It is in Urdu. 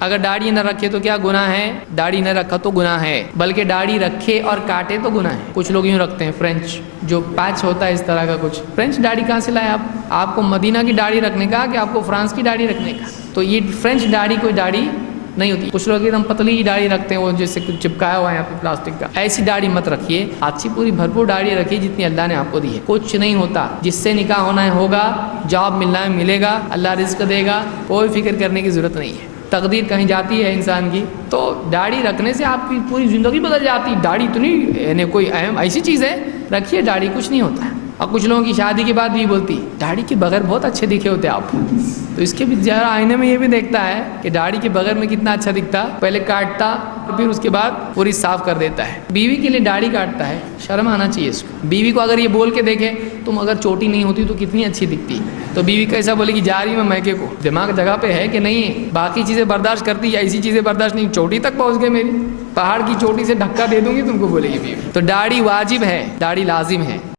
اگر داڑھی نہ رکھے تو کیا گناہ ہے؟ داڑھی نہ رکھا تو گناہ ہے، بلکہ داڑھی رکھے اور کاٹے تو گناہ ہے۔ کچھ لوگ یوں رکھتے ہیں فرینچ، جو پیچ ہوتا ہے اس طرح کا کچھ۔ فرینچ داڑھی کہاں سے لائے آپ کو مدینہ کی داڑھی رکھنے کا کہ آپ کو فرانس کی داڑھی رکھنے کا؟ تو یہ فرینچ داڑھی کوئی داڑھی نہیں ہوتی۔ کچھ لوگ ایک دم پتلی داڑھی رکھتے ہیں، وہ جیسے کچھ چپکایا ہوا ہے یہاں پہ پلاسٹک کا۔ ایسی داڑھی مت رکھیے، اچھی پوری بھرپور داڑھی رکھیے جتنی اللہ نے آپ کو دی ہے۔ کچھ نہیں ہوتا، جس سے نکاح ہونا ہے ہوگا، جاب ملنا ہے ملے گا، اللہ رزق دے گا، کوئی فکر کرنے کی ضرورت نہیں ہے۔ تقدیر کہیں جاتی ہے انسان کی، تو داڑھی رکھنے سے آپ کی پوری زندگی بدل جاتی۔ داڑھی تو نہیں یعنی کوئی اہم ایسی چیز ہے، رکھیے داڑھی، کچھ نہیں ہوتا ہے۔ اور کچھ لوگوں کی شادی کے بعد بھی بولتی داڑھی کے بغیر بہت اچھے دکھے ہوتے آپ، تو اس کے بھی ذرا آئینے میں یہ بھی دیکھتا ہے کہ داڑھی کے بغیر میں کتنا اچھا دکھتا، پہلے کاٹتا پھر اس کے بعد پوری صاف کر دیتا ہے۔ بیوی کے لیے داڑھی کاٹتا ہے، شرم آنا چاہیے اس کو۔ بیوی کو اگر یہ بول کے دیکھے تم اگر چوٹی نہیں ہوتی تو کتنی اچھی دکھتی، تو بیوی کیسا بولے کہ جا رہی میں میکے کو؟ دماغ جگہ پہ ہے کہ نہیں؟ باقی چیزیں برداشت کرتی یا ایسی چیزیں برداشت نہیں؟ چوٹی تک پہنچ گئے میری، پہاڑ کی چوٹی سے دھکا دے دوں گی تم کو، بولے گی بیوی۔ تو داڑھی واجب ہے، داڑھی لازم ہے۔